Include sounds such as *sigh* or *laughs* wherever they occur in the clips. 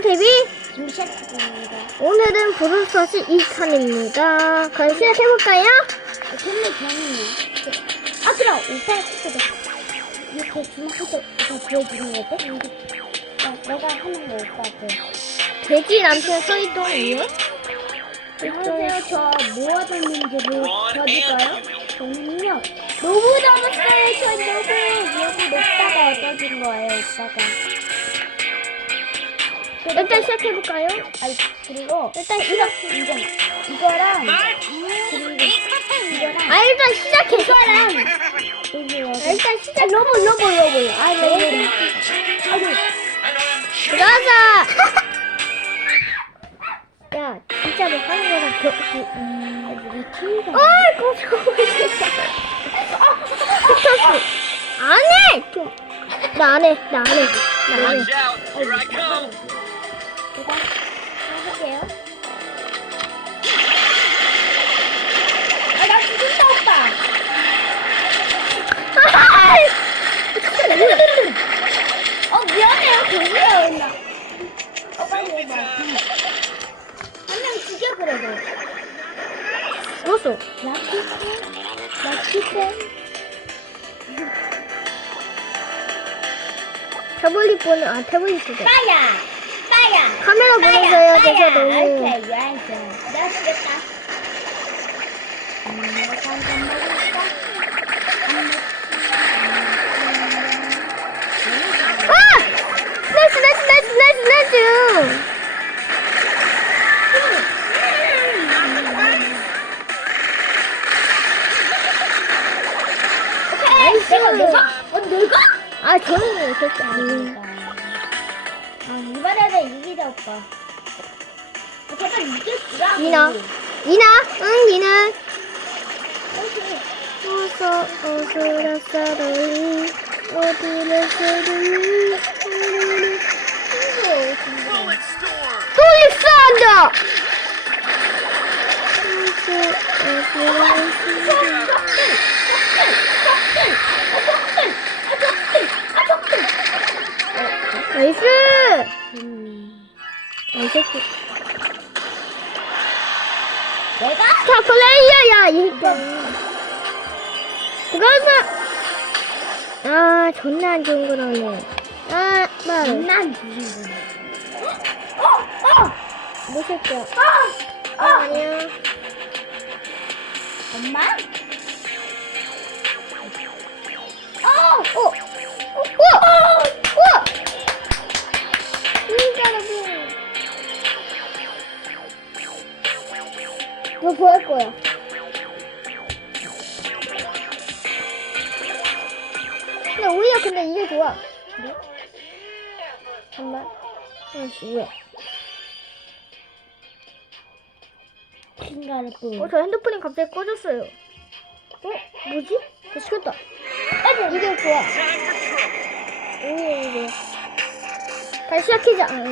TV 김샤트입니다. 오늘은 브루스터스 2탄입니다. 그럼 시작해볼까요? 근데 저는요. 아 그럼 오빠. 이렇게 때 오빠 보여주는 거지? 야, 내가 하는 거 오빠한테. 돼지 남편 서이동이요? 안녕하세요. 저뭐 하셨는지 보여드릴까요? 저는요. 로브 잡았어요. 저 로브. 로브 높다가 얻어진 거예요, 오빠가. 일단 시작해볼까요? 아니, 그리고 일단 이렇게 이거 이거랑 그리고 이거랑 아 일단 시작해. 이거랑 이거 일단 시작 로봇 로봇 로봇 아 로봇 아니 들어가자. *laughs* 야 진짜로 하는 거랑 겨. 우리 팀이가 어이 고소고. 미쳤어. 안해. 나 안해. 나 안해. 나 안해. 제가 해볼게요. 아 나 죽는다 오빠. 어 미안해요. 괜찮아요 나 어, 빨리 해봐. 한명 죽여 그래도. 죽었어. 라키테 라키테 태블릿 보는 아 태블릿 보자. 빠야 빠야 카메라 보내줘요. 너무. 오케이 음? 아! 나이스 나이스 나이스 나이스 나이스. 오케이 내가 내가 어 내가? 아 저는 절대 아니에요. 아 이번에는 이기자 오빠 아, 제발 이겨주라고 니나. 니나? 응 니나. 오케이. 어서 어서라싸리 어디를! 또 입사한다. 나이스. 나이스. 내가? 자 플레이어야 일단. 그거서 아 존나 안 좋은 거 나오네. 아 말. 난 죽이구나 어! 어! 뭐 새끼야. 어! 아, 어! 아니야. 엄마? 거야? 근데 오히려 근데 이게 좋아. 그래? 잠깐만. 아이씨, 뭐야? 핑가를 뿌 어, 저 핸드폰이 갑자기 꺼졌어요. 어? 뭐지? 저 시켰다. 아, 이게 좋아. 오, 이거. 다시 시작하자. 아,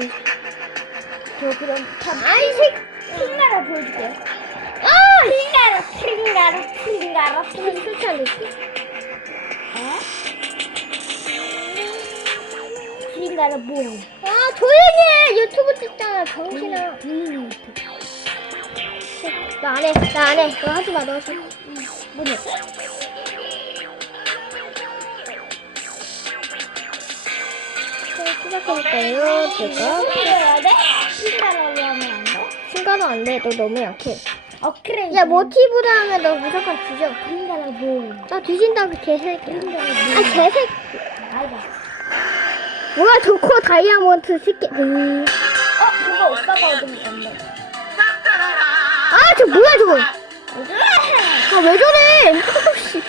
저 그럼 참 아이, 새 핑가를 보여줄게요 아! 핑가를 핑가를 핑가를 핑 설치 안 됐지? 핑가를 뭐 아, 조용히 해! 유튜브 찍잖아, 정신아. 음. 나 안 해, 나 안 해. 너 하지 마, 너 하지 마. 뭐냐 자, 시작해볼까요, 제가? 핑가를 하면 안 돼? 신가도 안 돼, 너 너무 약해. 어 그래 야, 모티브로 하면 너 무조건 뒤져. 뭐나 뒤진다고. 핑가를 아, 뭐 개새끼. 아이가 뭐야, 좋고 다이아몬드 새끼. 음. 어 그거 오빠가 얻은 건데 아, 저 뭐야, 저거. 아, 왜 저래? 씨.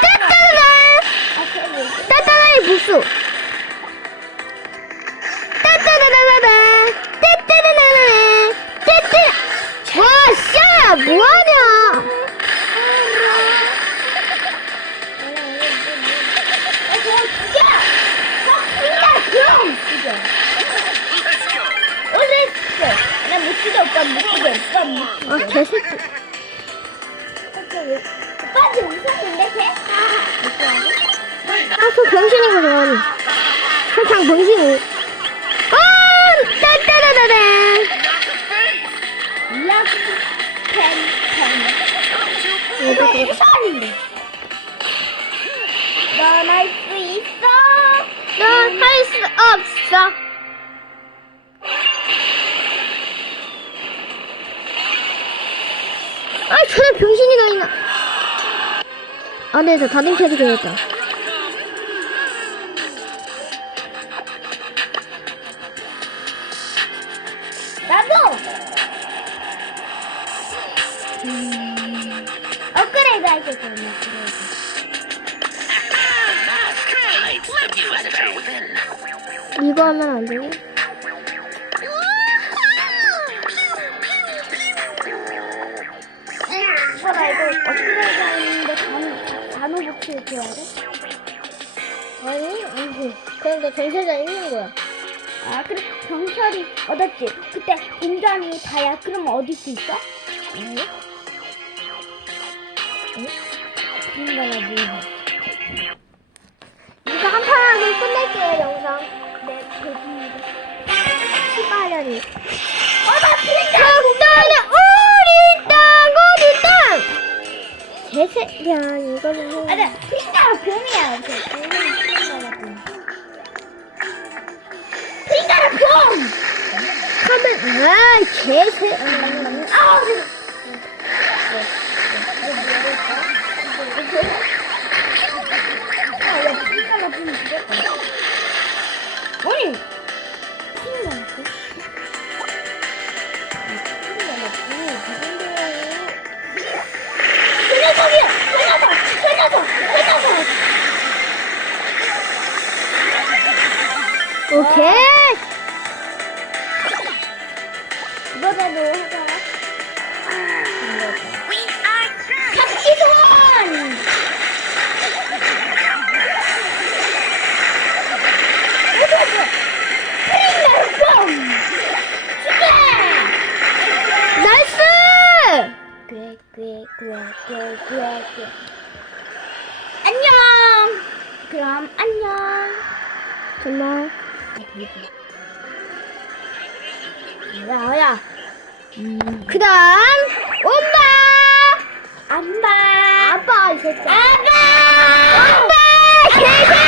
따따라라! 따따라의 무수. 어, 아 개새끼 오빠한테 웃었는데 걔? 아저 병신인 거 좋아하니 항상 병신. 오 아! 따따라라라 러브 펜펜 이거 할수 있어? 넌 할 수 없어. 아, 저런 병신이 가 있나? 아, 네, 저 다른 캐릭터 되겠다. 나도! 음, 업그레이드 할게, 업그레이드. Within. 이거 하면 안 되고. 단호복수를 줘야 돼? 아니, 아니지. 그냥 너 전세자 있는 거야. 아, 그래, 경찰이 얻었지. 그때 공장이 다야. 그럼 얻을 수 있어? 아니? 공장이 뭐야? 이거 한 판하고 끝낼게요, 영상. 네, 대신이죠. 시발년이. 어, 야, 이거는. 해. 아니야, 프린가가 봄이야. 이렇게. 당연히 프린가가 봄. 프린가가 봄! 카드, 아, 개새. 아, 그래. 아, 이거라도 해봐. 박지선! 나이스! 안녕! 그럼 안녕! 정말. 야, 야. 음. 그다음 엄마. 아빠. 아빠 이 새끼. 아빠. 엄마. 개새.